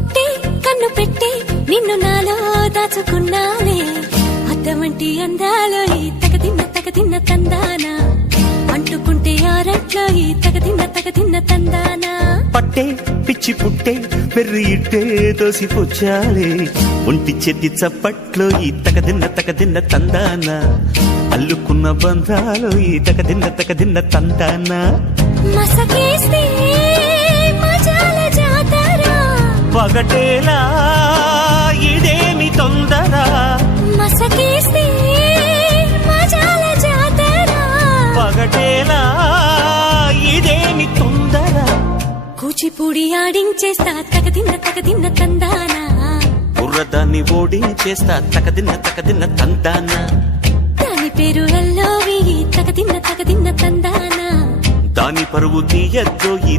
కొట్టి కన్ను పెట్టి నిన్ను నాలో దాచుకున్నానే అద్దమంటి అందాలో ఈ తగదిన్న తందానా అంటుకుంటే ఆరట్లో ఈ తగదిన్న తందానా పట్టే పిచ్చి పుట్టే పెర్రి ఇట్టే దోసిపుచ్చాలే ఒంటి చెట్టి చప్పట్లో ఈ తగదిన్న తందానా అల్లుకున్న బంధాలు ఈ తగదిన్న తందానా మసకేస్తే మజాల జాతర పగటేలా ఇదేమి తొందర మసకేస్తే మజాల జాతర పగటేలా ఇదేమి తొందర కూచిపూడి ఆడించేస్తా తగదిన్న తందానా బుర్రదాన్ని ఓడించేస్తా తగదిన్న తందానా దాని పేరు ఎల్లోవి తగదిన్న తందానా దాని పరువు తీయద్దు ఈ